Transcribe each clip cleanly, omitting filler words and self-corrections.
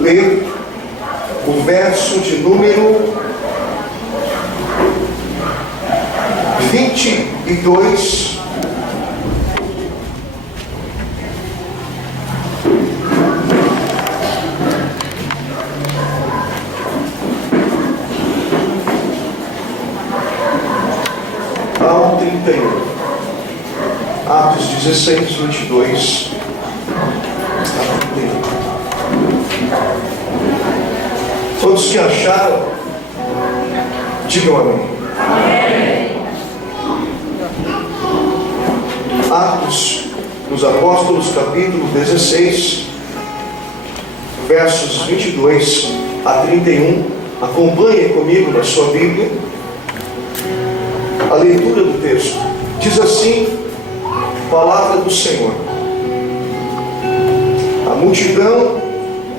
ler o verso de número 22. Ao 31. Atos 16, 22 a 31. Todos que acharam, digam amém. Atos dos Apóstolos, capítulo 16, versos 22 a 31. Acompanhem comigo na sua Bíblia a leitura do texto. Diz assim a palavra do Senhor: a multidão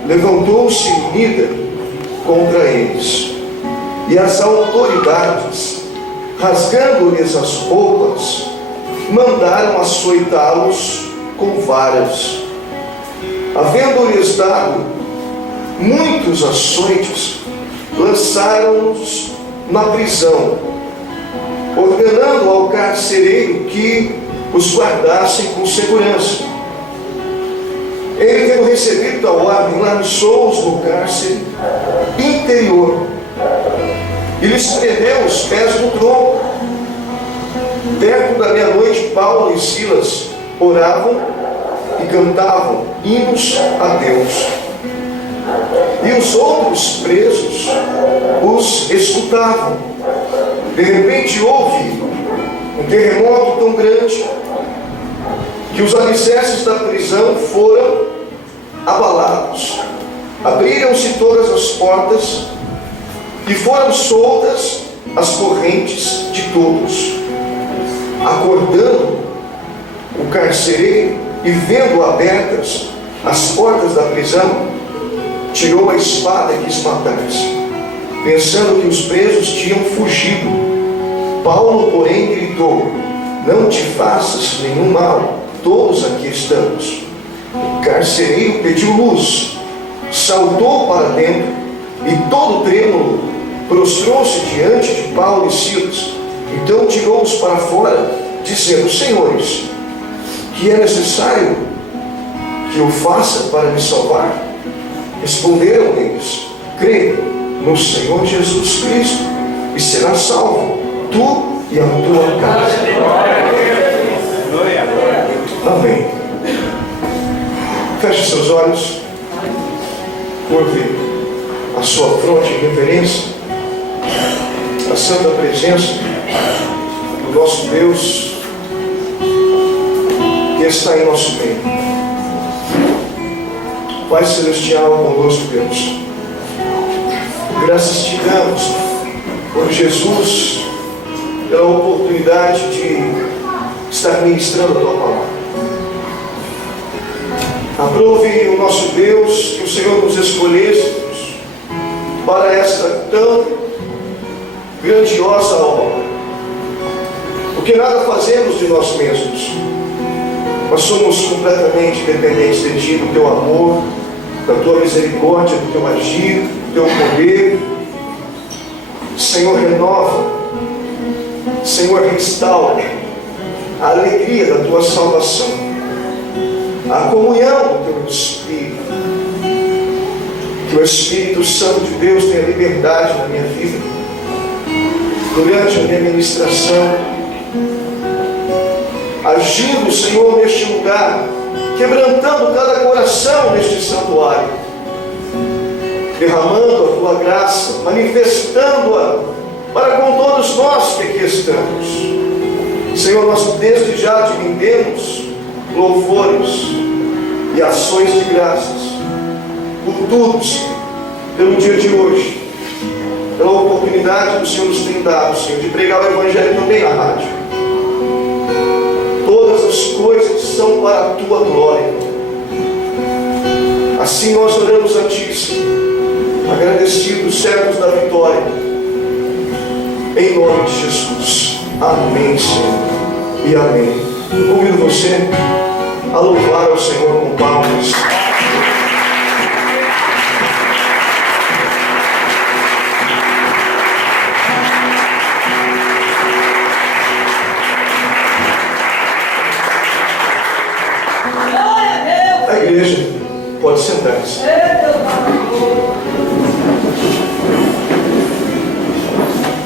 levantou-se unida contra eles, e as autoridades, rasgando-lhes as roupas, mandaram açoitá-los com varas. Havendo-lhes dado muitos açoites, lançaram-nos na prisão, ordenando ao carcereiro que os guardassem com segurança. Ele, tendo recebido a ordem, lançou-os no cárcere interior e lhes prendeu os pés no tronco. Perto da meia-noite, Paulo e Silas oravam e cantavam hinos a Deus. E os outros presos os escutavam. De repente houve um terremoto tão grande que os alicerces da prisão foram abalados. Abriram-se todas as portas e foram soltas as correntes de todos. Acordando o carcereiro e vendo abertas as portas da prisão, tirou a espada e quis matar-se, pensando que os presos tinham fugido. Paulo, porém, gritou: não te faças nenhum mal, todos aqui estamos. O carcereiro pediu luz, saltou para dentro e, todo trêmulo, prostrou-se diante de Paulo e Silas. Então tirou-os para fora, dizendo: senhores, que é necessário que eu faça para me salvar? Responderam eles: crê no Senhor Jesus Cristo e serás salvo, tu e a tua casa. Amém. Feche seus olhos, curve a sua fronte em reverência à santa presença do nosso Deus que está em nosso meio. Pai Celestial, conosco, Deus, graças te damos por Jesus, pela oportunidade de estar ministrando a tua palavra. Aprove o nosso Deus que o Senhor nos escolhesse para esta tão grandiosa obra, porque nada fazemos de nós mesmos, nós somos completamente dependentes de ti, do teu amor, da tua misericórdia, do teu agir, do teu poder. Senhor, renova, Senhor, restaura a alegria da tua salvação, a comunhão do teu Espírito. Que o Espírito Santo de Deus tenha liberdade na minha vida, durante a minha ministração, agindo, Senhor, neste lugar, quebrantando cada coração neste santuário, derramando a tua graça, manifestando-a para com todos nós que aqui estamos. Senhor, nós desde já te rendemos louvores e ações de graças por tudo, Senhor, pelo dia de hoje, pela oportunidade que o Senhor nos tem dado, Senhor, de pregar o Evangelho também na rádio. Todas as coisas são para a tua glória. Assim nós oramos a ti, Senhor, agradecidos, servos da vitória, em nome de Jesus. Amém, Senhor, e amém. Eu convido você a louvar ao Senhor com palmas. Pode sentar-se.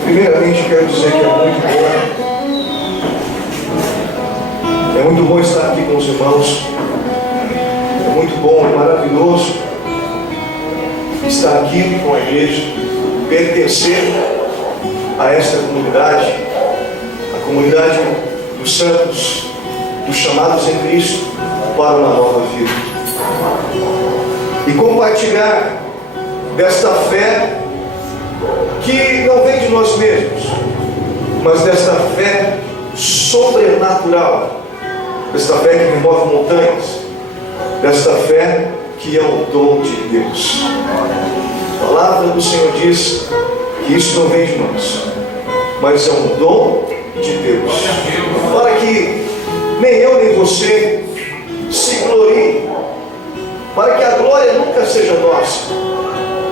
Primeiramente, quero dizer que é muito bom estar aqui com os irmãos. É muito bom, é maravilhoso estar aqui com a igreja, pertencer a esta comunidade, a comunidade dos santos, dos chamados em Cristo para uma nova vida. E compartilhar desta fé que não vem de nós mesmos, mas desta fé sobrenatural, desta fé que remove montanhas, desta fé que é o dom de Deus. A palavra do Senhor diz que isso não vem de nós, mas é um dom de Deus, para que nem eu nem você se glorie, para que a glória nunca seja nossa,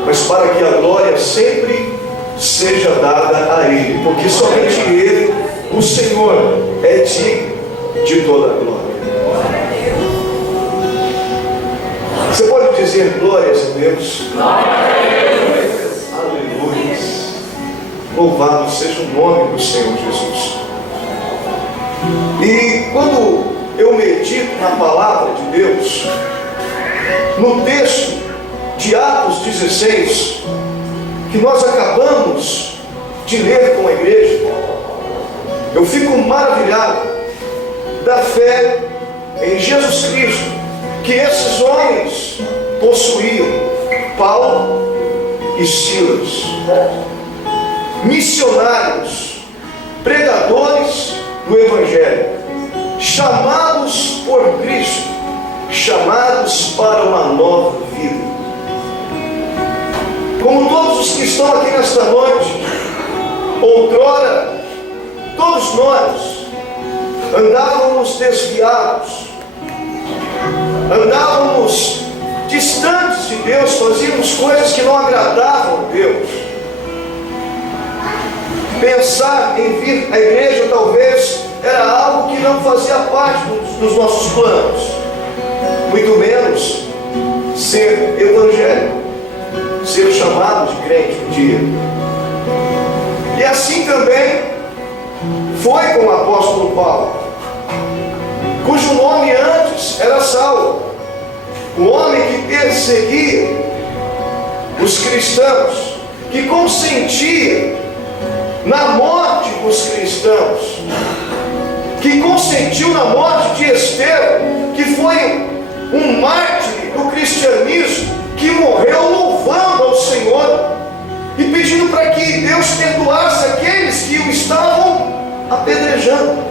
mas para que a glória sempre seja dada a Ele, porque somente Ele, o Senhor, é digno de toda a glória. Você pode dizer glórias a Deus? Aleluia. Louvado seja o nome do Senhor Jesus. E quando eu medito na palavra de Deus, no texto de Atos 16, que nós acabamos de ler com a igreja, eu fico maravilhado da fé em Jesus Cristo que esses homens possuíam, Paulo e Silas, missionários, pregadores do Evangelho, chamados por Cristo, chamados para uma nova vida. Como todos os que estão aqui nesta noite, outrora, todos nós andávamos desviados, andávamos distantes de Deus, fazíamos coisas que não agradavam a Deus. Pensar em vir à igreja talvez era algo que não fazia parte dos nossos planos, muito menos ser evangélico, ser chamado de crente um dia. E assim também foi com o apóstolo Paulo, cujo nome antes era Saulo, o homem que perseguia os cristãos, que consentia na morte dos cristãos, que consentiu na morte de Estevão, que foi um mártir do cristianismo, que morreu louvando ao Senhor e pedindo para que Deus perdoasse aqueles que o estavam apedrejando.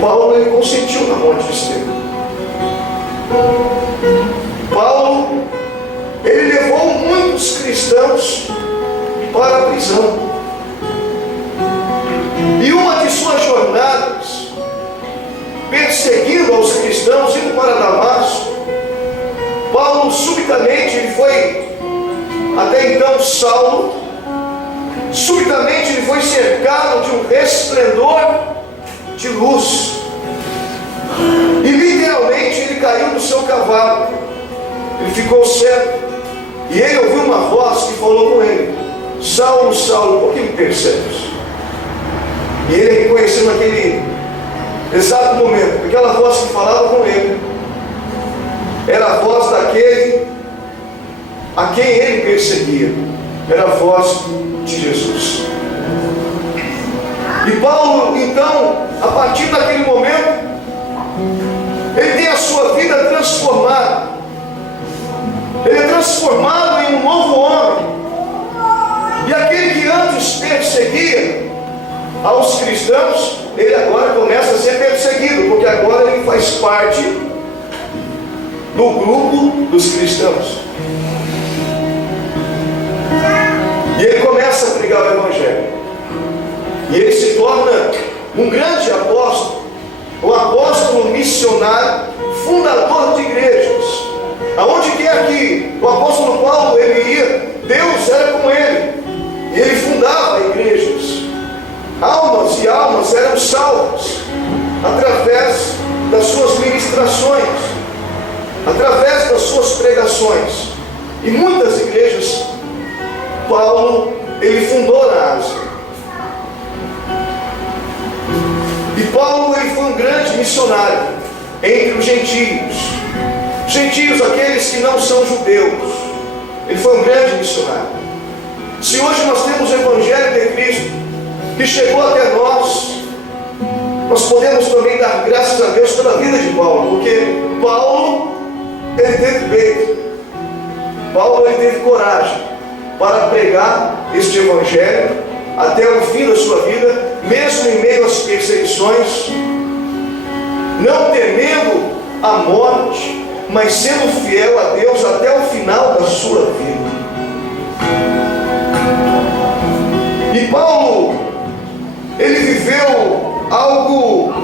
Paulo, ele consentiu na morte de Estevão. Paulo, ele levou muitos cristãos para a prisão. E uma de suas jornadas, perseguindo aos cristãos, indo para Damasco, Paulo subitamente, ele foi, até então Saulo, subitamente ele foi cercado de um resplendor de luz, e literalmente ele caiu do seu cavalo, ele ficou cego, e ele ouviu uma voz que falou com ele: Saulo, Saulo, por que me persegues? E ele reconheceu naquele exato momento, aquela voz que falava com ele era a voz daquele a quem ele perseguia, era a voz de Jesus. E Paulo, então, a partir daquele momento, ele tem a sua vida transformada, ele é transformado em um novo homem, e aquele que antes perseguia aos cristãos, ele agora começa a ser perseguido, porque agora ele faz parte do grupo dos cristãos, e ele começa a pregar o Evangelho, e ele se torna um grande apóstolo, um apóstolo missionário, fundador de igrejas. Aonde quer que o apóstolo Paulo ele ia, Deus era com ele, e ele fundava igrejas. Almas e almas eram salvas. através das suas ministrações, através das suas pregações. E muitas igrejas, Paulo, ele fundou na Ásia. E Paulo, ele foi um grande missionário entre os gentios. Gentios, aqueles que não são judeus. Ele foi um grande missionário. Se hoje nós temos o Evangelho de Cristo, que chegou até nós, nós podemos também dar graças a Deus pela vida de Paulo, porque Paulo, ele teve peito, Paulo, ele teve coragem para pregar este Evangelho até o fim da sua vida, mesmo em meio às perseguições, não temendo a morte, mas sendo fiel a Deus até o final da sua vida. E Paulo, ele viveu algo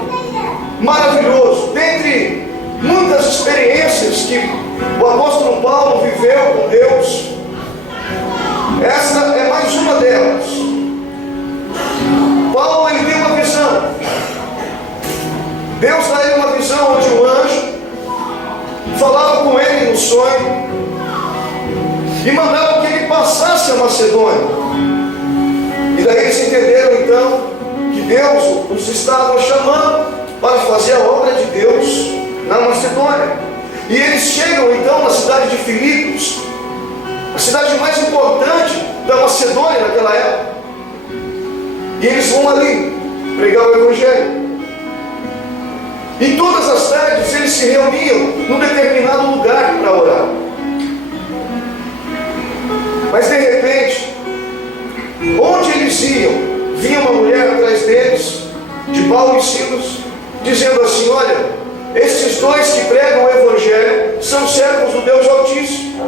maravilhoso. Dentre muitas experiências que o apóstolo Paulo viveu com Deus, essa é mais uma delas. Paulo, ele tem uma visão. Deus dá ele uma visão onde um anjo falava com ele no sonho e mandava que ele passasse a Macedônia. E daí eles entenderam então que Deus os estava chamando para fazer a obra de Deus na Macedônia. E eles chegam então na cidade de Filipos, a cidade mais importante da Macedônia naquela época. E eles vão ali pregar o Evangelho. E todas as tardes eles se reuniam num determinado lugar para orar. Mas de repente, onde eles iam, vinha uma mulher atrás deles, de Paulo e Silas, dizendo assim: olha, esses dois que pregam o Evangelho são servos do Deus Altíssimo.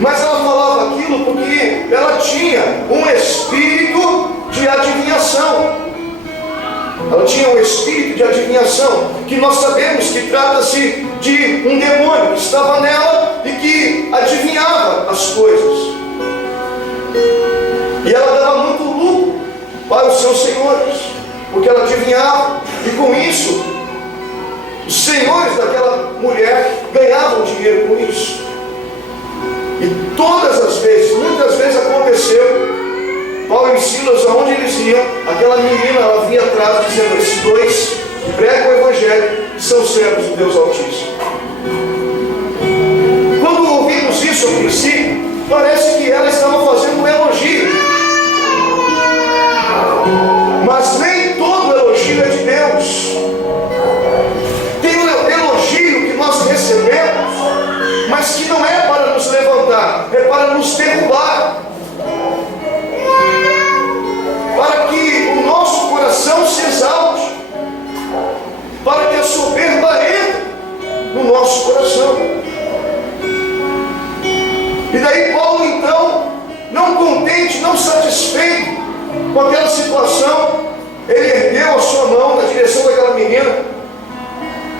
Mas ela falava aquilo porque ela tinha um espírito de adivinhação. Ela tinha um espírito de adivinhação, que nós sabemos que trata-se de um demônio que estava nela e que adivinhava as coisas. E ela dava muito lucro para os seus senhores, porque ela adivinhava, e com isso, os senhores daquela mulher ganhavam dinheiro com isso. E todas as vezes, muitas vezes aconteceu, Paulo e Silas, aonde eles iam, aquela menina, ela vinha atrás dizendo: esses dois que pregam o Evangelho são servos do Deus Altíssimo. Quando ouvimos isso ao princípio, parece que ela estava fazendo um elogio. Mas nem todo elogio é de Deus. Tem um elogio que nós recebemos, mas que não é para nos levantar, é para nos derrubar, para que o nosso coração se exalte, para que a soberba entre no nosso coração. E daí Paulo então, não contente, não satisfeito com aquela situação, ele ergueu a sua mão na direção daquela menina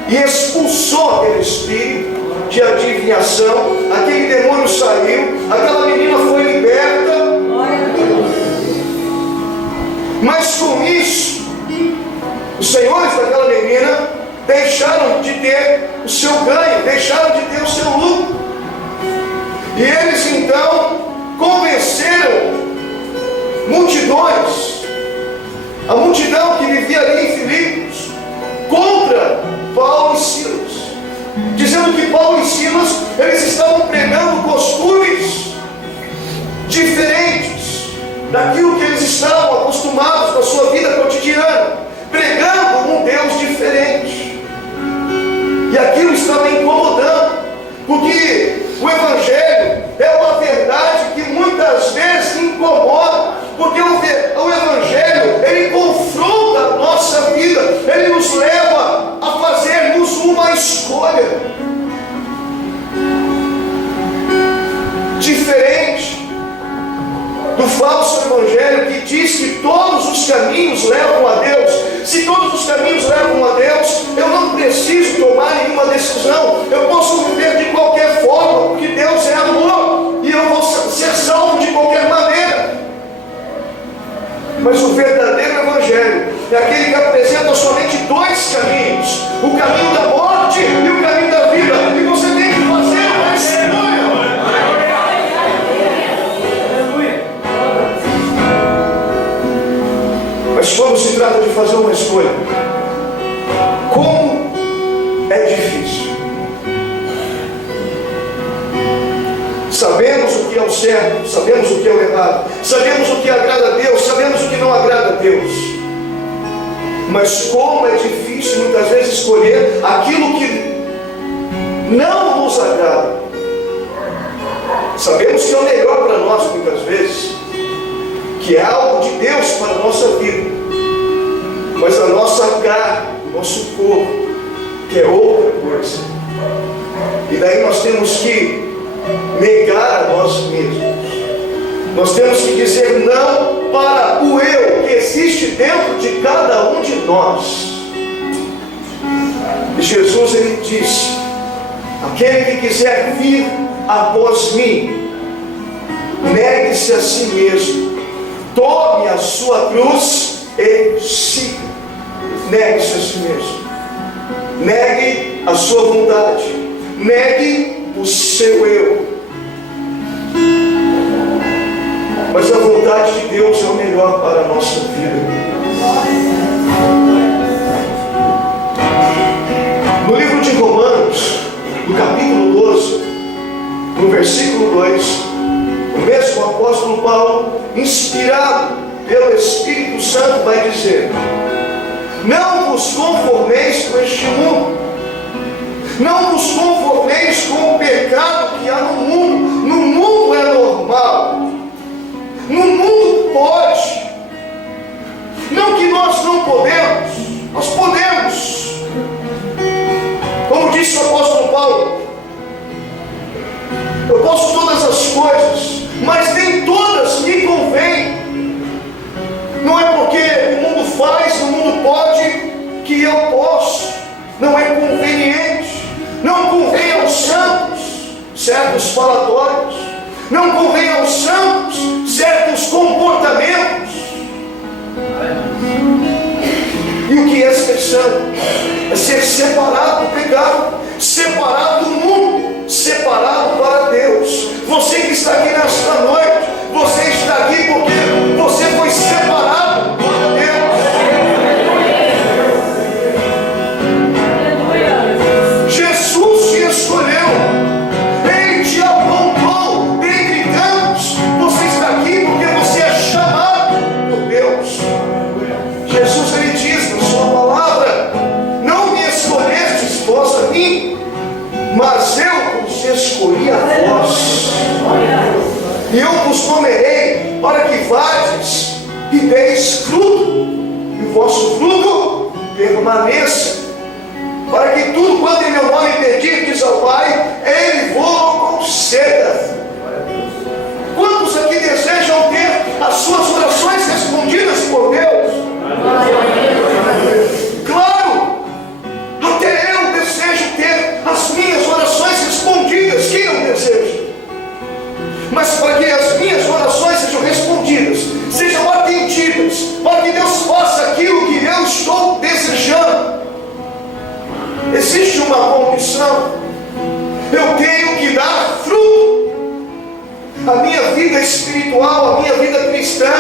e expulsou aquele espírito de adivinhação. Aquele demônio saiu, aquela menina foi liberta. Mas com isso, os senhores daquela menina deixaram de ter o seu ganho, deixaram de ter o seu lucro. E eles então convenceram multidões, a multidão que vivia ali em Filipos, contra Paulo e Silas, dizendo que Paulo e Silas, eles estavam pregando costumes diferentes daquilo que eles estavam acostumados na sua vida cotidiana, pregando um Deus diferente. E aquilo estava incomodando, porque o Evangelho é uma verdade que muitas vezes incomoda, porque o Evangelho, ele confronta a nossa vida, ele nos leva a fazermos uma escolha diferente do falso Evangelho que diz que todos os caminhos levam a Deus. Se todos os caminhos levam a Deus, eu não preciso tomar nenhuma decisão, eu posso viver de qualquer forma, porque Deus é amor e eu vou ser salvo de qualquer maneira. Mas o verdadeiro Evangelho é aquele que apresenta somente dois caminhos: o caminho da morte e o caminho da vida. E você tem que fazer uma escolha. Mas quando se trata de fazer uma escolha, como é difícil. Sabemos o que é o certo, sabemos o que é o errado, sabemos o que agrada a Deus, sabemos o que não agrada a Deus. Mas como é difícil muitas vezes escolher aquilo que não nos agrada. Sabemos que é o melhor para nós muitas vezes, que é algo de Deus para a nossa vida, mas a nossa carne, o nosso corpo, que é outra coisa. E daí nós temos que negar a nós mesmos. Nós temos que dizer não para o eu que existe dentro de cada um de nós. E Jesus, ele disse: aquele que quiser vir após mim, negue-se a si mesmo, tome a sua cruz e siga. Negue-se a si mesmo. Negue a sua vontade. Negue o seu eu. Mas a vontade de Deus é o melhor para a nossa vida. No livro de Romanos, no capítulo 12, no versículo 2, o mesmo apóstolo Paulo, inspirado pelo Espírito Santo, vai dizer: não vos conformeis com este mundo, não vos conformeis com o pecado que há no mundo. No mundo é normal, no mundo pode. Não que nós não podemos, nós podemos. Como disse o apóstolo Paulo: eu posso todas as coisas, mas nem todas me convêm. Não é porque o mundo faz, o mundo pode, que eu posso. Não é conveniente. Não convém aos santos certos falatórios. Não convém aos santos certos comportamentos. E o que é ser santo? É ser separado do pecado, separado do mundo, separado para Deus. Você que está aqui nesta noite, você está aqui porque você foi separado para Deus. Jesus te escolheu, Ele te apontou dentre tantos. Você está aqui porque você é chamado por Deus. Jesus, Ele diz na sua palavra: não me escolhestes vós a mim, mas eu vos escolhi a vós, e eu vos nomeei para que vades e deis fruto, e o vosso fruto permaneça, para que tudo quanto em meu nome pedirdes ao Pai, Ele vos conceda. Quantos aqui desejam ter as suas orações respondidas por Deus? Claro! Até eu desejo ter as minhas orações respondidas. Quem não deseja? Mas para que as minhas orações sejam respondidas, sejam atendidas, para que Deus faça aquilo que eu estou desejando, existe uma condição: eu tenho que dar fruto. A minha vida espiritual, a minha vida cristã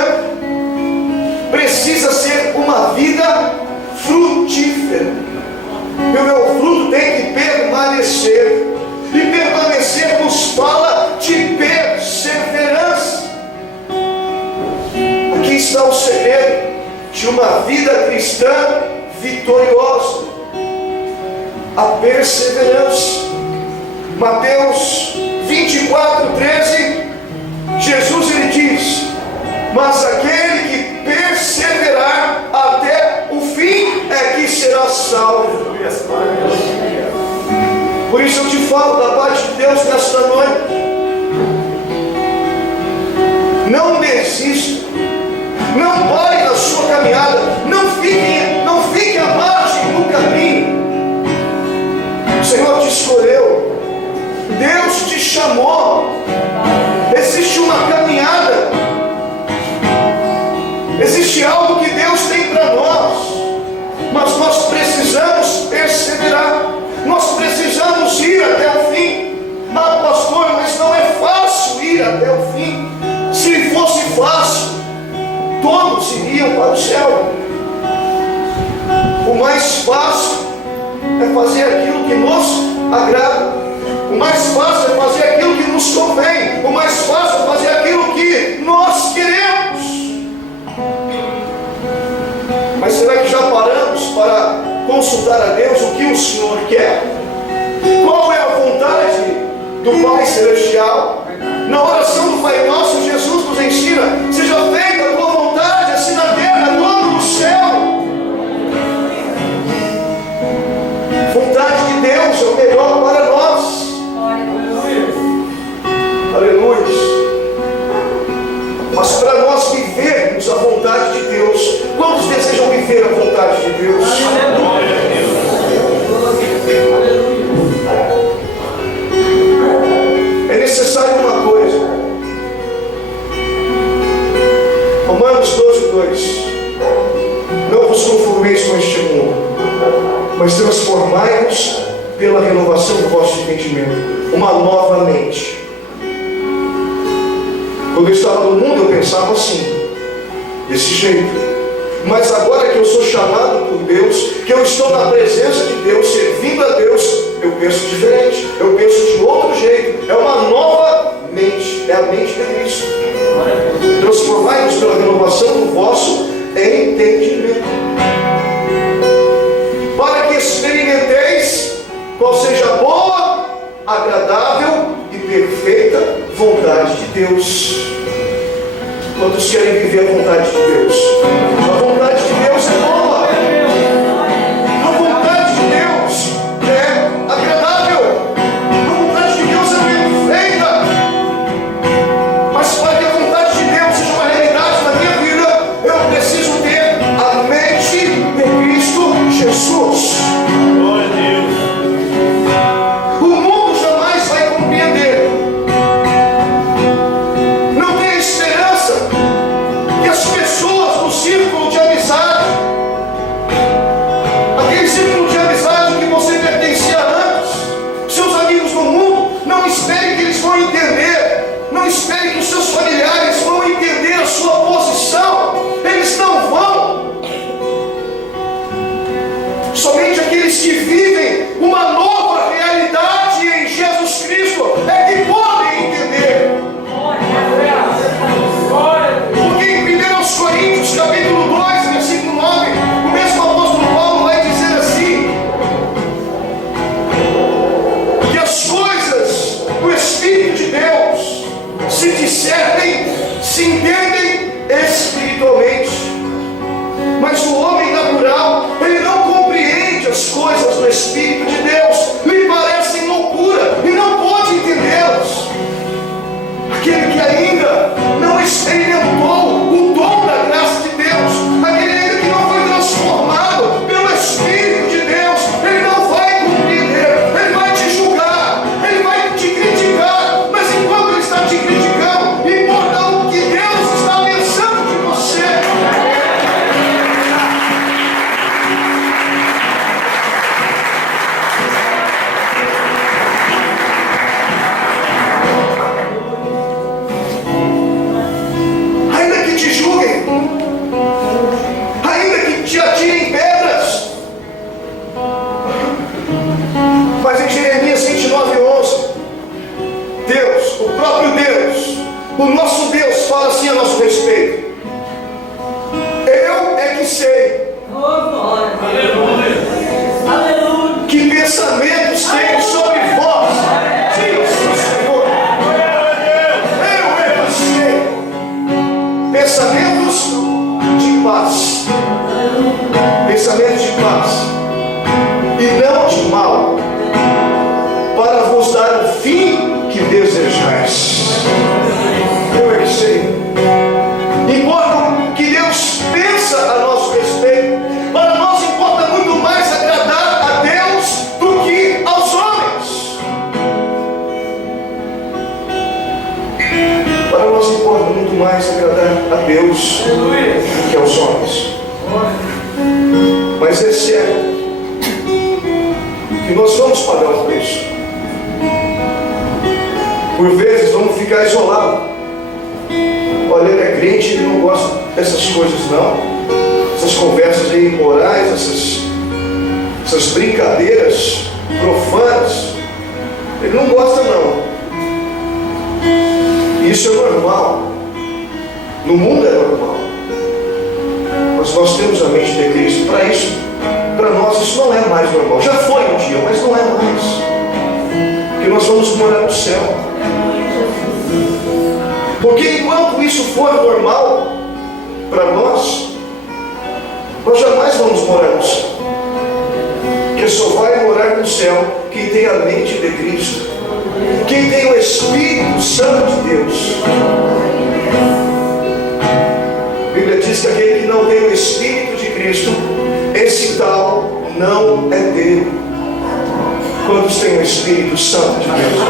precisa ser uma vida frutífera. E o meu fruto tem que permanecer. E permanecer nos fala de perseverança. Aqui está o segredo de uma vida cristã vitoriosa: a perseverança. Mateus 24:13, Jesus, ele diz: mas aquele que perseverar até o fim é que será salvo. Por isso eu te falo da parte de Deus nesta noite: não desista, não pare na sua caminhada, não fique à margem do caminho. O Senhor te escolheu, Deus te chamou. Existe uma caminhada, existe algo que Deus tem para nós. todos iriam para o céu. O mais fácil é fazer aquilo que nos agrada. O mais fácil é fazer aquilo que nos convém. O mais fácil é fazer aquilo que nós queremos. Mas será que já paramos para consultar a Deus o que o Senhor quer? Qual é a vontade do Pai Celestial? Na oração do Pai Nosso, Jesus nos ensina: seja feita a tua vontade, assim na terra como no céu. Vontade de Deus é o melhor para nós. Aleluia. Mas para nós vivermos a vontade de Deus, quantos desejam viver a vontade de Deus? É necessário uma coisa. Romanos 12:2. Não vos conformeis com este mundo, mas transformai-vos pela renovação do vosso entendimento, uma nova mente. Quando eu estava no mundo, eu pensava assim, desse jeito. Mas agora que eu sou chamado por Deus, que eu estou na presença de Deus, servindo a Deus, eu penso diferente, eu penso de outro jeito. É uma nova mente, é a mente de Cristo. Transformai-vos pela renovação do vosso entendimento, para que experimenteis qual seja a boa, agradável e perfeita vontade de Deus. Quantos querem viver a vontade de Deus? A vontade de Deus é boa. A vontade de Deus é agradável. A vontade de Deus é perfeita. Mas para que a vontade de Deus seja uma realidade na minha vida, eu preciso ter a mente de Cristo Jesus. Glória a Deus. O mundo jamais vai compreender. Não tem esperança que as pessoas no círculo de amizade, aquele círculo de amizade que você pertencia antes, seus amigos no mundo, não espere que eles vão entender, não espere que os seus familiares vão entender a sua posição. Eles não vão. Somente aqueles que vivem uma nova realidade em Jesus Cristo é que podem entender. Porque em 1 Coríntios capítulo 2, versículo 9, o mesmo apóstolo Paulo vai dizer assim, que as coisas do Espírito de Deus se discernem, se entendem espiritualmente. Mas o homem natural, ele não compreende as coisas do Espírito de Deus, lhe parecem loucura e não pode entendê-las. Aquele que ainda não experimentou o dom da graça de Deus, aquele ainda que não foi transformado pelo Espírito de Deus, ele não vai compreender, ele vai te julgar, ele vai te criticar, mas enquanto ele está te criticando, importa o que Deus está pensando de você. Ainda que te julguem, ainda que te atirem pedras, mas em Jeremias 29:11, Deus, o próprio Deus, o nosso Deus fala assim a nosso respeito: eu é que sei que pensamentos tenho sobre vós, diz o Senhor. Eu é que sei pensamentos de paz, pensamentos de paz e não de mal, para vos dar o fim que desejais. Eu é que sei. Importa o que Deus pensa a nosso respeito. Para nós importa muito mais agradar a Deus do que aos homens. Para nós importa muito mais agradar a Deus do que aos homens. Mas é certo que nós vamos pagar o preço. Por vezes vamos ficar isolados. Olha, ele é crente, ele não gosta dessas coisas não. Essas conversas aí imorais, essas brincadeiras profanas. Ele não gosta não. Isso é normal. No mundo é normal. Mas nós temos a mente de Cristo. Para isso, para nós isso não é mais normal. Já foi um dia, mas não é mais. Porque nós vamos morar no céu. Porque enquanto isso for normal para nós jamais vamos morar no céu. Porque só vai morar no céu quem tem a mente de Cristo, quem tem o Espírito Santo de Deus. A Bíblia diz que aquele que não tem o Espírito de Cristo, esse tal não é dele. Quantos têm o Espírito Santo de Deus?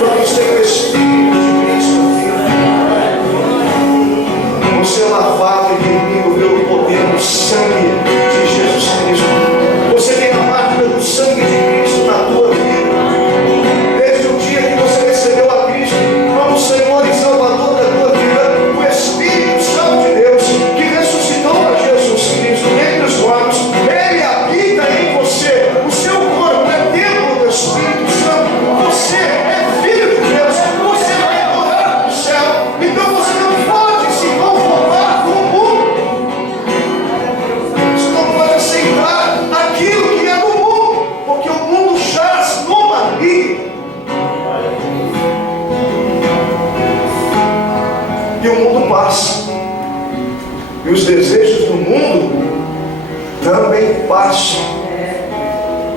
Quantos têm o Espírito de Cristo? Você é lavado e remimido pelo poder do sangue de Jesus Cristo. Você tem a marca do sangue de Cristo na tua vida. Desde o dia que você recebeu a Cristo como Senhor e Salvador da tua vida, o Espírito Santo de Deus, que ressuscitou a Jesus Cristo dentre os mortos, Ele habita em você. O seu corpo é templo do Espírito Santo. Você é filho de Deus. Você vai morar no céu. Então você não pode se conformar com o mundo. Você não pode aceitar aquilo que é do mundo, porque o mundo jaz no maligno. E o mundo passa. E os desejos do mundo também passam.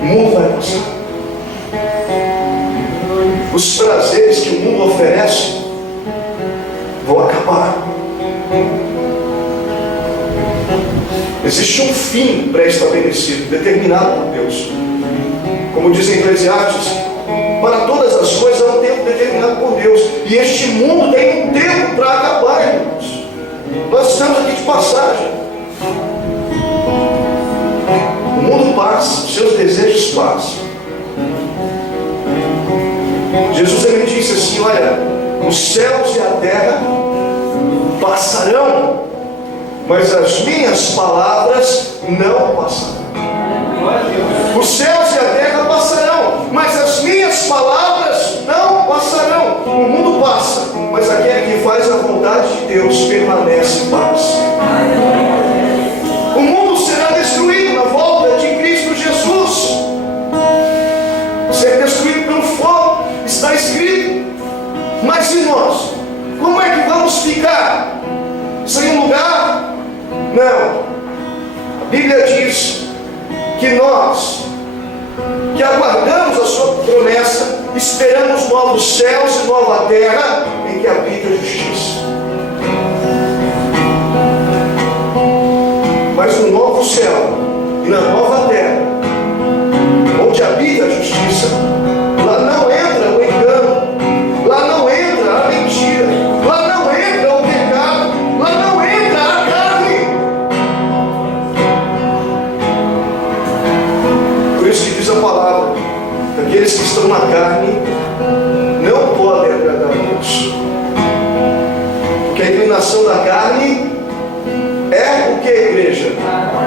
O mundo vai passar. Os prazeres que o mundo oferece vão acabar. Existe um fim pré-estabelecido, determinado por Deus. Como diz em Eclesiastes, para todas as coisas há um tempo determinado por Deus. E este mundo tem um tempo para acabar, irmãos. Nós estamos aqui de passagem. O mundo passa, os seus desejos passam. Jesus ele disse assim: olha, os céus e a terra passarão, mas as minhas palavras não passarão. Os céus e a terra passarão, mas as minhas palavras não passarão. O mundo passa, mas aquele que faz a vontade de Deus permanece para sempre. O mundo será destruído na volta de Cristo Jesus. Ser destruído pelo fogo, está escrito. Mas e nós? Como é que vamos ficar? Sem um lugar? Não. A Bíblia diz que nós, que aguardamos a sua promessa, esperamos novos céus e nova terra em que habita a justiça. Mas no novo céu e na nova terra, onde habita a justiça, lá não entra o engano, lá não entra a mentira, lá não entra o pecado, lá não entra a carne. Por isso que diz a palavra: aqueles que estão na carne não podem agradar a Deus. Porque a inclinação da carne é o que, igreja?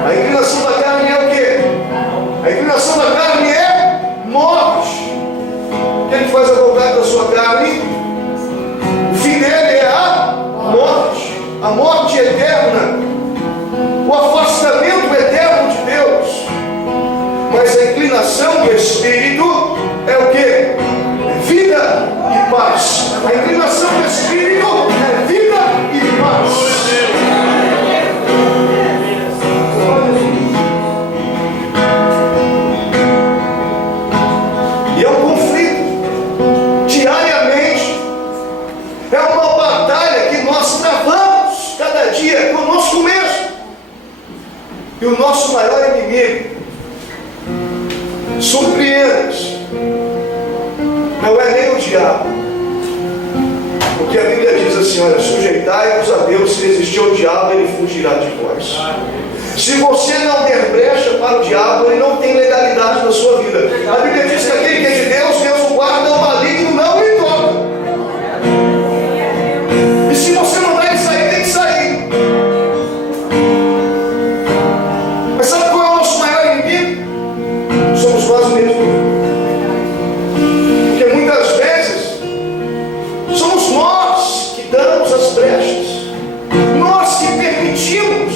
A inclinação da carne é o que? A inclinação da carne é morte. Ele faz a vontade da sua carne. O fim dele é a morte eterna, o afastamento eterno de Deus. Mas a inclinação do Espírito é o que? É vida e paz. A inclinação do Espírito é vida e paz. E é um conflito diariamente. É uma batalha que nós travamos cada dia conosco mesmo. E o nosso maior inimigo, surpreende-se, não é nem o diabo. Porque a Bíblia diz assim: olha, sujeitai-vos a Deus, se resistir ao diabo, ele fugirá de vós. Se você não der brecha para o diabo, ele não tem legalidade na sua vida. A Bíblia diz que aquele que é de Deus, Deus o guarda, o maligno não lhe toca. E se você não dá nós mesmos. Porque muitas vezes somos nós que damos as brechas, nós que permitimos,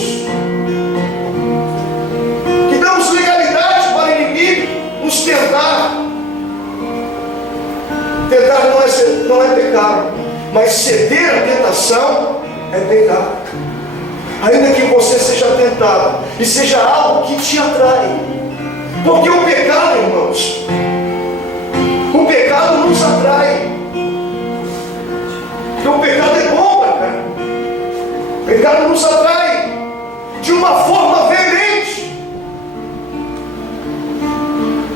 que damos legalidade para o inimigo nos tentar. Tentar não é pecado, mas ceder à tentação é pecado. Ainda que você seja tentado e seja algo que te atrai, porque o pecado, irmãos, o pecado nos atrai. Porque o pecado é bom, cara. O pecado nos atrai de uma forma veemente.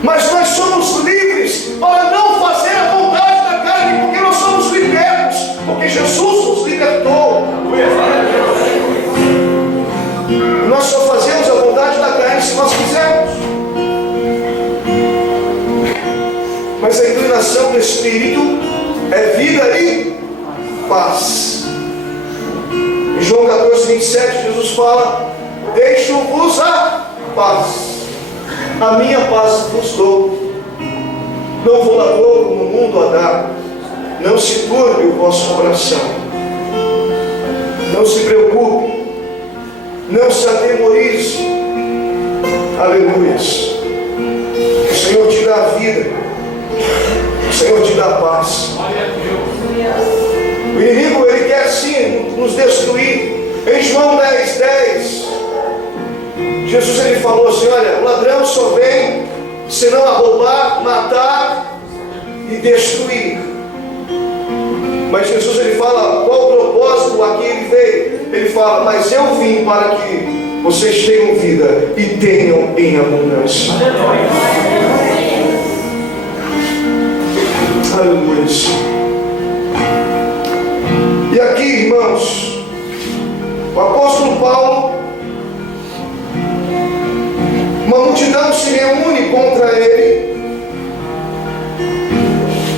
Mas nós somos livres para não fazer a vontade da carne, porque nós somos libertos, porque Jesus nos libertou. Nós só fazemos a vontade da carne se nós quisermos. Mas a inclinação do Espírito é vida e paz. Em João 14, 27, Jesus fala: deixo-vos a paz, a minha paz vos dou. Não vou lá como o mundo a dar. Não se turbe o vosso coração, não se preocupe, não se atemorize. Aleluia. O Senhor te dá a vida, o Senhor te dá a paz. O inimigo, ele quer sim nos destruir. Em João 10, 10, Jesus, ele falou assim: olha, o ladrão só vem senão a roubar, matar e destruir. Mas Jesus, ele fala qual o propósito a que ele veio. Ele fala: mas eu vim para que vocês tenham vida e tenham em abundância. Aleluia. E aqui, irmãos, o apóstolo Paulo, uma multidão se reúne contra ele,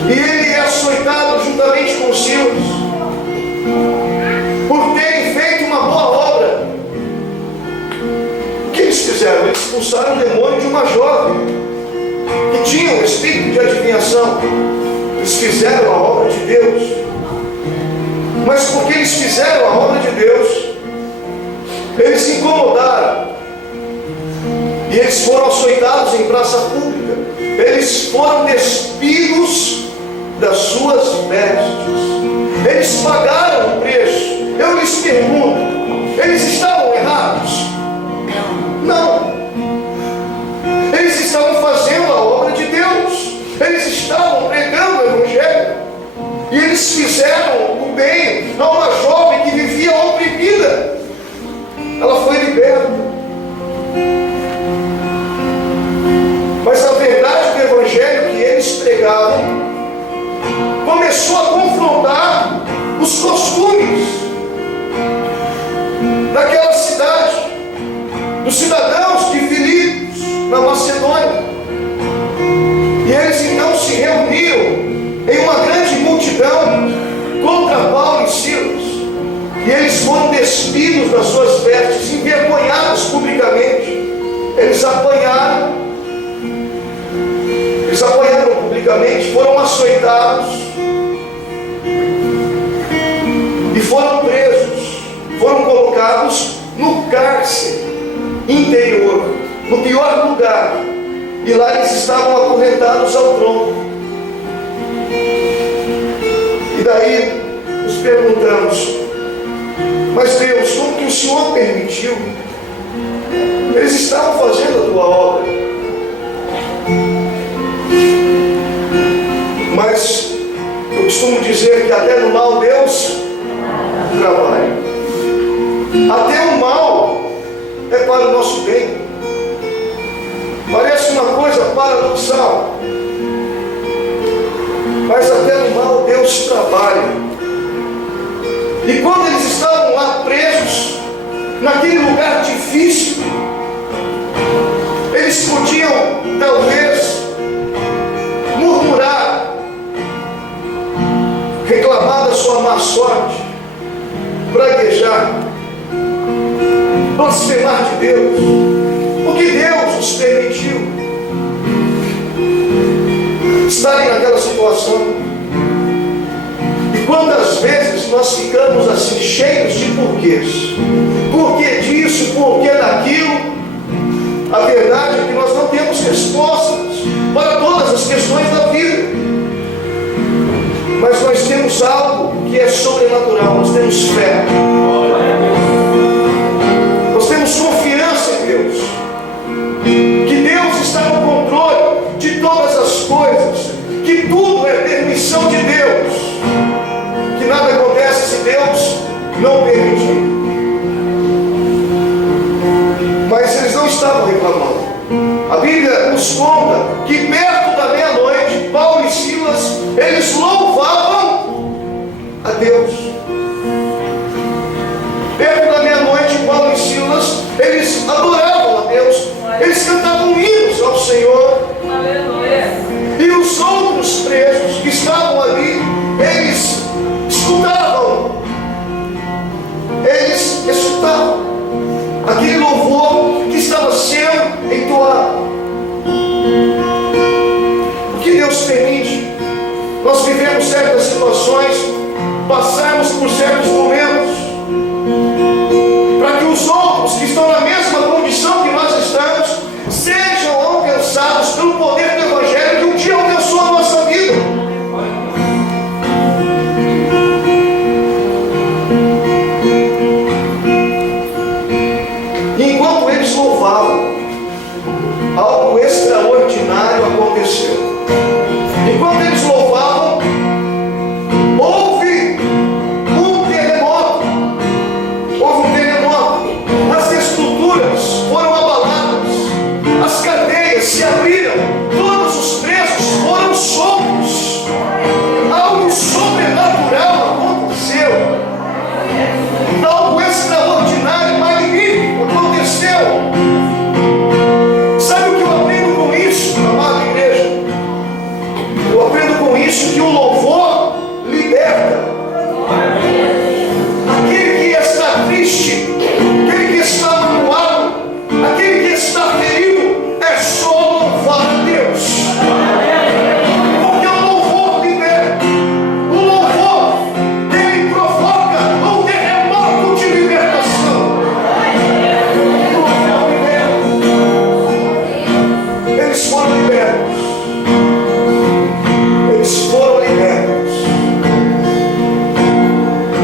e ele é açoitado juntamente com Silas por terem feito uma boa obra. O que eles fizeram? Eles expulsaram o demônio de uma jovem que tinha um espírito de adivinhação. Eles fizeram a obra de Deus. Mas porque eles fizeram a obra de Deus, eles se incomodaram e eles foram açoitados em praça pública. Eles foram despidos das suas vestes. Eles pagaram o preço. Eu lhes pergunto: eles estavam errados? Não. Eles estavam fazendo a obra de Deus. Eles estavam pregando o Evangelho. E eles fizeram o bem a uma jovem que vivia oprimida. Ela foi liberta. Mas a verdade do Evangelho que eles pregavam começou a confrontar os costumes daquela cidade, dos cidadãos de Filipos, na Macedônia. E eles então se reuniram em uma grande multidão contra Paulo e Silas. E eles foram despidos das suas vestes, envergonhados publicamente. Eles apanharam publicamente, foram açoitados e foram presos, foram colocados no cárcere interior, no pior lugar, e lá eles estavam acorrentados ao tronco. E daí nos perguntamos: mas Deus, como que o Senhor permitiu? Eles estavam fazendo a tua obra. Mas eu costumo dizer que até no mal Deus trabalha. Até o mal é para o nosso bem. Parece uma coisa paradoxal, mas até no mal Deus trabalha. E quando eles estavam lá presos, naquele lugar difícil, eles podiam talvez murmurar, reclamar da sua má sorte, praguejar, blasfemar de Deus, porque Deus os permitiu. estarem naquela situação. E quantas vezes nós ficamos assim, cheios de porquês? Por que disso? Por que daquilo? A verdade é que nós não temos respostas para todas as questões da vida. Mas nós temos algo que é sobrenatural, nós temos fé. Nós temos confiança em Deus. Que Deus está no controle de todas as coisas. Que tudo é permissão de Deus. Que nada acontece se Deus não permitir. Mas eles não estavam reclamando. A Bíblia nos conta que perto da meia-noite, Paulo e Silas, eles louvavam a Deus. Perto da meia-noite, Paulo e Silas, eles adoravam a Deus. Eles cantavam hinos ao Senhor. E os outros presos que estavam ali, eles escutavam. Eles escutavam aquele louvor que estava sendo entoado. O que Deus permite? Nós vivemos certas situações, passamos por certos momentos, para que os outros que estão na mesma condição que nós estamos, sejam alcançados pelo poder do Evangelho que um dia alcançou a nossa vida. Enquanto eles louvavam, algo extraordinário aconteceu. Enquanto eles louvavam, houve um terremoto. Houve um terremoto. As estruturas foram abaladas, as cadeias se abriram, todos os presos foram soltos. Algo sobrenatural aconteceu. Algo extraordinário, magnífico aconteceu. Sabe o que eu aprendo com isso, amada igreja? Eu aprendo com isso que o louvor liberta. Aquele que está triste, aquele que está magoado, aquele que está ferido, é só louvar a Deus. Porque o louvor liberta. O louvor, ele provoca um terremoto de libertação. O louvor liberta. Eles foram libertos. Eles foram libertos.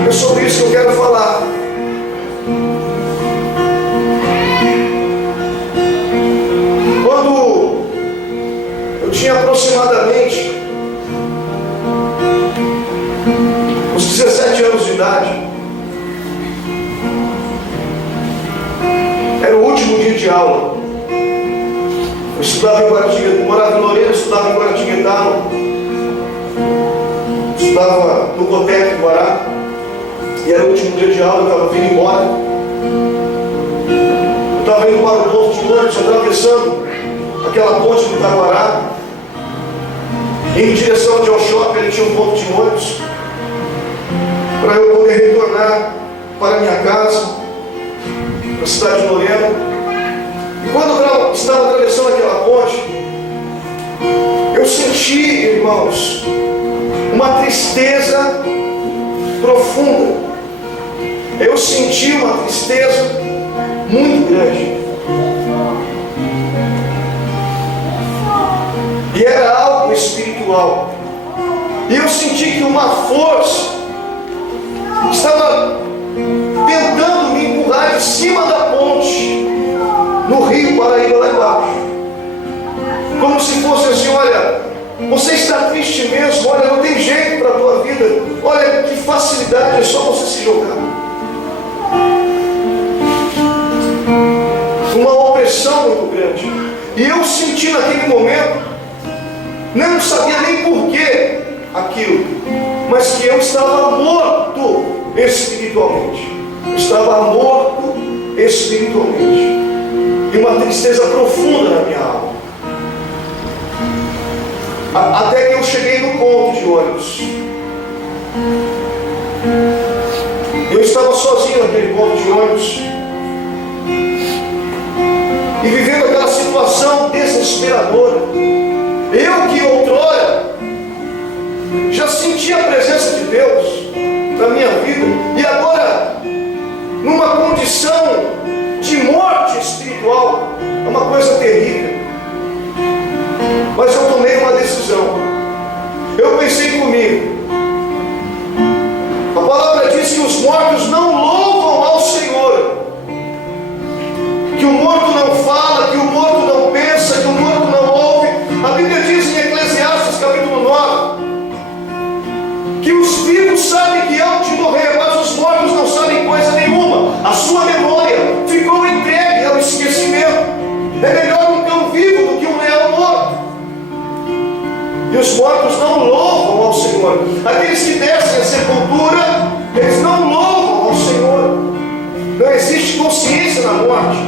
É sobre isso que eu quero falar. Quando eu tinha aproximadamente uns 17 anos de idade, era o último dia de aula. Eu estudava em Guaratinguetá, morava em Lorena, estudava em Guaratinguetá, estudava no Cotec, em Guará, e era o último dia de aula, eu estava vindo embora. Eu estava indo para o ponto de ônibus, atravessando aquela ponte do Itaguará, em direção ao shopping. Ali tinha um ponto de ônibus, para eu poder retornar para minha casa, para a cidade de Lorena. E quando eu estava atravessando aquela ponte, eu senti, irmãos, uma tristeza profunda. Eu senti uma tristeza muito grande. E era algo espiritual. E eu senti que uma força estava tentando me empurrar de cima da ponte, no rio Paraíba, lá embaixo. Como se fosse assim: olha, você está triste mesmo, olha, não tem jeito para a tua vida, olha que facilidade, é só você se jogar. Uma opressão muito grande. E eu senti naquele momento, não sabia nem por que aquilo, mas que eu estava morto espiritualmente. Eu estava morto espiritualmente. E uma tristeza profunda na minha alma. Até que eu cheguei no ponto de ônibus. Eu estava sozinho naquele ponto de ônibus, e vivendo aquela situação desesperadora. Eu que outrora já senti a presença de Deus na minha vida, e agora, numa condição de morte espiritual, é uma coisa terrível. Mas eu tomei uma decisão. Eu pensei comigo, a palavra diz que os mortos não louvam ao Senhor, que o morto não fala, que o morto não pensa, que o morto não ouve. A Bíblia diz em Eclesiastes capítulo 9 que os vivos sabem que hão de morrer, mas os mortos não sabem coisa nenhuma. A sua memória ficou entregue ao esquecimento. É melhor um cão vivo do que um leão morto. E os mortos não louvam ao Senhor. Aqueles que descem à sepultura, eles não louvam ao Senhor. Não existe consciência na morte.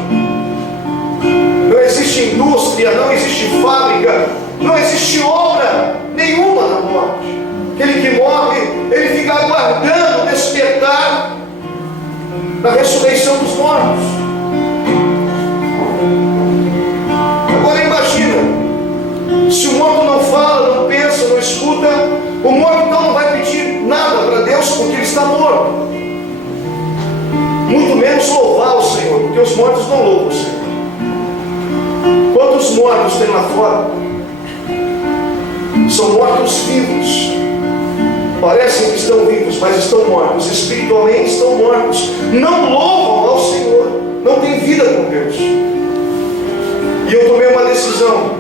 Não existe indústria, não existe fábrica, não existe obra nenhuma na morte. Aquele que morre, ele fica aguardando o despertar da ressurreição dos mortos. Agora imagina, se o morto não fala, não pensa, não escuta, o morto então não vai pedir nada para Deus porque ele está morto. Muito menos louvar o Senhor, porque os mortos não louvam o Senhor. Quantos mortos tem lá fora? São mortos vivos. Parecem que estão vivos, mas estão mortos. Espiritualmente estão mortos. Não louvam ao Senhor. Não tem vida com Deus. E eu tomei uma decisão.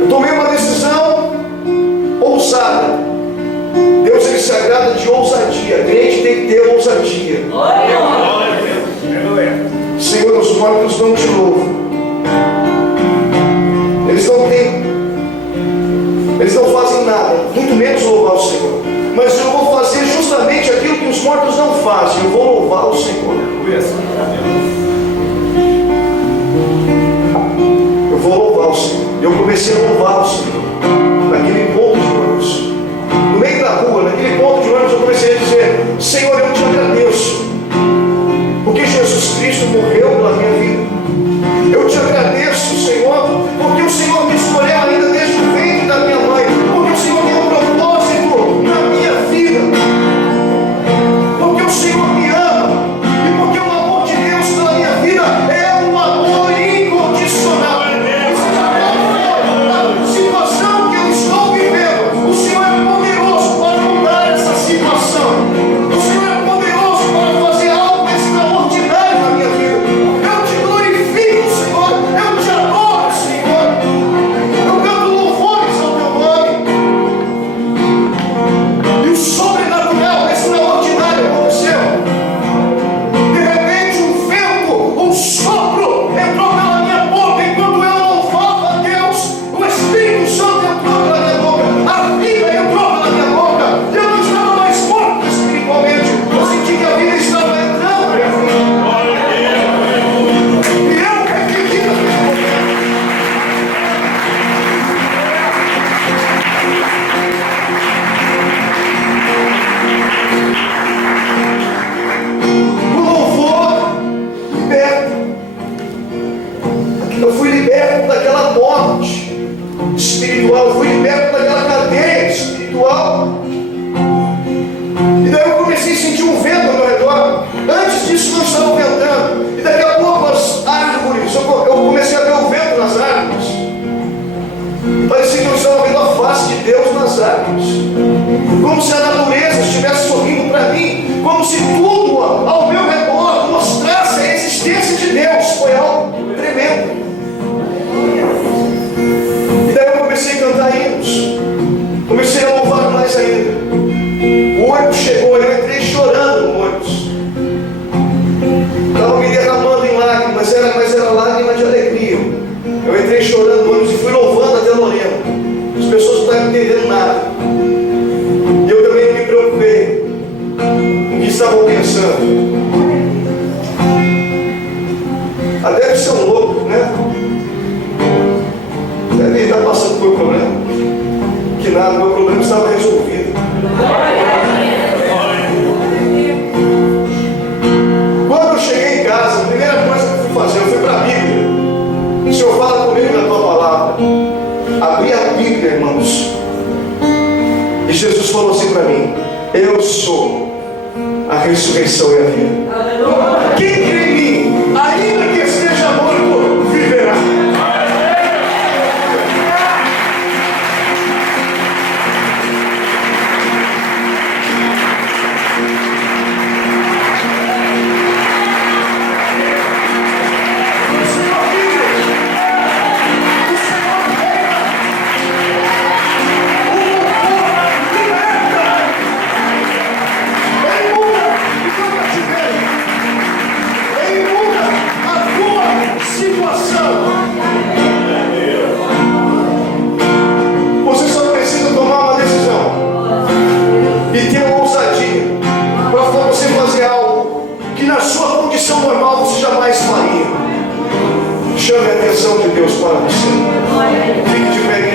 Eu tomei uma decisão ousada. Deus, ele se agrada de ousadia. Crente tem que ter ousadia. Senhor, os mortos não te louvam. Eles não fazem nada, muito menos louvar o Senhor. Mas eu vou fazer justamente aquilo que os mortos não fazem. Eu vou louvar o Senhor. Eu vou louvar o Senhor. Eu comecei a louvar o Senhor naquele ponto de ônibus, no meio da rua, naquele ponto de ônibus. Eu comecei a dizer: Senhor, eu te agradeço, porque Jesus Cristo morreu pela minha vida. Eu te agradeço, Senhor, porque o Senhor me escolheu ainda desde o ventre da minha mãe, porque o Senhor tem um propósito na minha vida, porque o Senhor me ama, e porque o amor de Deus pela minha vida é um amor incondicional. A situação que eu estou vivendo, o Senhor é poderoso para mudar essa situação. O Senhor é poderoso para fazer algo extraordinário na minha vida. Eu te glorifico, Senhor. Eu te adoro, Senhor. Eu canto louvores ao teu nome. E o sobrenatural, extraordinário aconteceu. De repente um vento, um sopro entrou pela minha boca. Enquanto eu louvava a Deus, o Espírito Santo entrou pela minha boca. A vida entrou pela minha boca. Eu não estava mais morto espiritualmente. Eu senti que a vida estava entrando na minha vida. E eu acredito naquele momento. O louvor liberta. Eu fui liberto daquela morte espiritual. Eu fui liberto daquela cadeia espiritual. E daí eu comecei a sentir um vento ao meu redor. Antes disso não estava ventando. E daqui a pouco as árvores, eu comecei a ver o vento nas árvores. Parecia que eu estava vendo a face de Deus nas árvores. Como se a natureza estivesse sorrindo para mim. Como se tudo ao meu redor mostrasse a existência de Deus. Foi algo tremendo. E daí eu comecei a cantar hinos. Comecei a louvar mais ainda. O ônibus chegou, eu entrei chorando no ônibus. Estava me derramando em lágrimas, mas era lágrima de alegria. Eu entrei chorando no ônibus e fui louvando até Lorena. As pessoas não estavam entendendo nada. E eu também me preocupei com o que estavam pensando. Deve ser um louco, né? Deve estar passando por problema. Que nada, meu problema estava resolvido. Quando eu cheguei em casa, a primeira coisa que eu fui fazer, eu fui para a Bíblia. O Senhor fala comigo na tua palavra. abri a Bíblia, irmãos, e Jesus falou assim para mim: eu sou a ressurreição e a vida. Quem crê em mim, ainda que esteja morto, viverá. Você só precisa tomar uma decisão e ter uma ousadia para você fazer algo que na sua condição normal você jamais faria. Chame a atenção de Deus para você. Fique de pé.